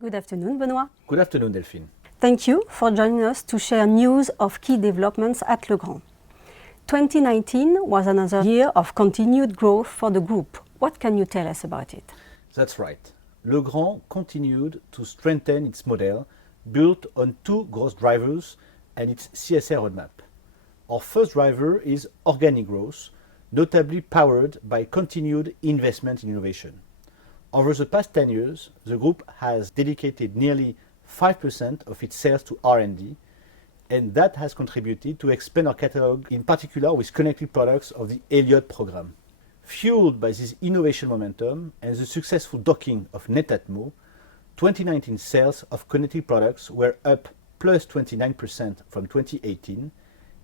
Good afternoon, Benoît. Good afternoon, Delphine. Thank you for joining us to share news of key developments at Legrand. 2019 was another year of continued growth for the group. What can you tell us about it? That's right. Legrand continued to strengthen its model, built on two growth drivers and its CSR roadmap. Our first driver is organic growth, notably powered by continued investment in innovation. Over the past 10 years, the group has dedicated nearly 5% of its sales to R&D, and that has contributed to expand our catalog, in particular with connected products of the Elliott program. Fueled by this innovation momentum and the successful docking of Netatmo, 2019 sales of connected products were up plus 29% from 2018,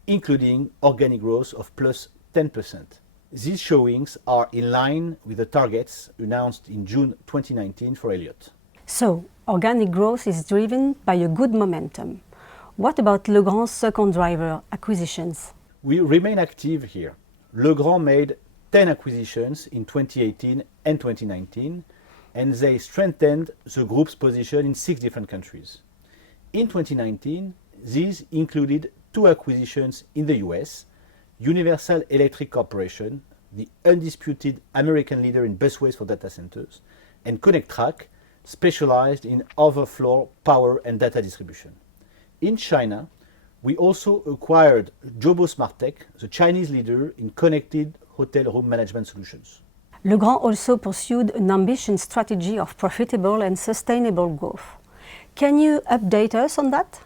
including organic growth of plus 10%. These showings are in line with the targets announced in June 2019 for Elliott. So, organic growth is driven by a good momentum. What about Legrand's second driver, acquisitions? We remain active here. Legrand made 10 acquisitions in 2018 and 2019, and they strengthened the group's position in 6 different countries. In 2019, these included 2 acquisitions in the US, Universal Electric Corporation, the undisputed American leader in busways for data centers, and Connectrac, specialized in overflow power and data distribution. In China, we also acquired Jobo Smartech, the Chinese leader in connected hotel room management solutions. Legrand also pursued an ambitious strategy of profitable and sustainable growth. Can you update us on that?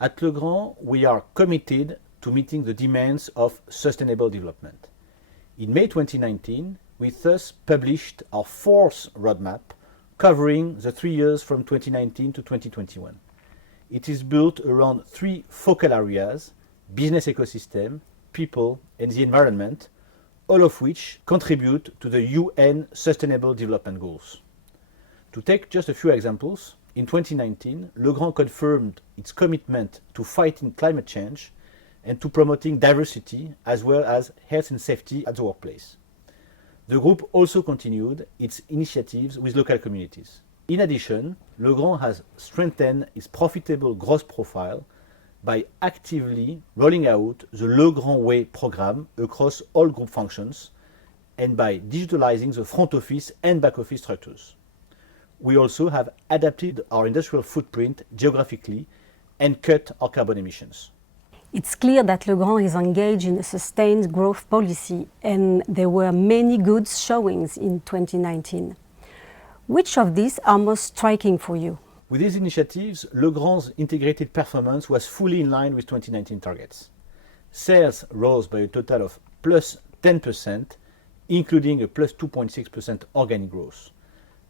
At Legrand, we are committed to meeting the demands of sustainable development. In May 2019, we thus published our 4th roadmap, covering the 3 years from 2019 to 2021. It is built around 3 focal areas: business ecosystem, people, and the environment, all of which contribute to the UN Sustainable Development Goals. To take just a few examples, in 2019, Legrand confirmed its commitment to fighting climate change and to promoting diversity as well as health and safety at the workplace. The group also continued its initiatives with local communities. In addition, Legrand has strengthened its profitable growth profile by actively rolling out the Legrand Way program across all group functions and by digitalizing the front office and back office structures. We also have adapted our industrial footprint geographically and cut our carbon emissions. It's clear that Legrand is engaged in a sustained growth policy, and there were many good showings in 2019. Which of these are most striking for you? With these initiatives, Legrand's integrated performance was fully in line with 2019 targets. Sales rose by a total of plus 10%, including a plus 2.6% organic growth.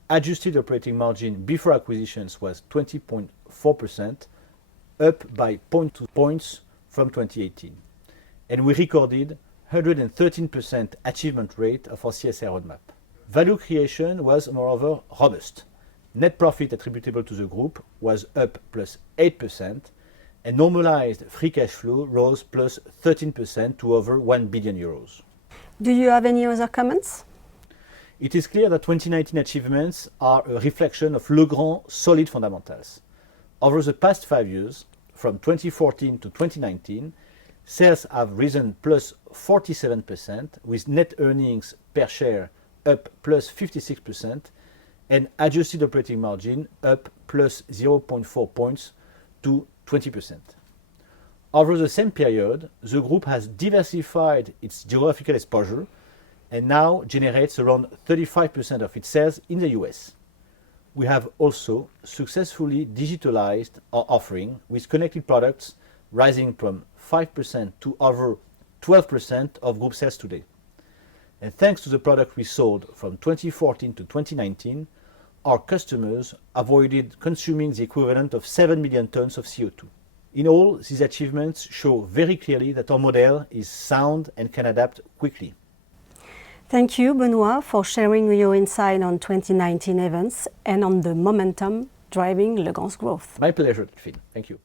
Adjusted operating margin before acquisitions was 20.4%, up by 0.2 points from 2018. And we recorded 113% achievement rate of our CSR roadmap. Value creation was, moreover, robust. Net profit attributable to the group was up plus 8%, and normalized free cash flow rose plus 13% to over 1 billion euros. Do you have any other comments? It is clear that 2019 achievements are a reflection of Legrand's solid fundamentals. Over the past 5 years, from 2014 to 2019, sales have risen plus 47%, with net earnings per share up plus 56%, and adjusted operating margin up plus 0.4 points to 20%. Over the same period, the group has diversified its geographical exposure and now generates around 35% of its sales in the US. We have also successfully digitalized our offering, with connected products rising from 5% to over 12% of group sales today. And thanks to the product we sold from 2014 to 2019, our customers avoided consuming the equivalent of 7 million tons of CO2. In all, these achievements show very clearly that our model is sound and can adapt quickly. Thank you, Benoît, for sharing your insight on 2019 events and on the momentum driving Legrand's growth. My pleasure, Delphine. Thank you.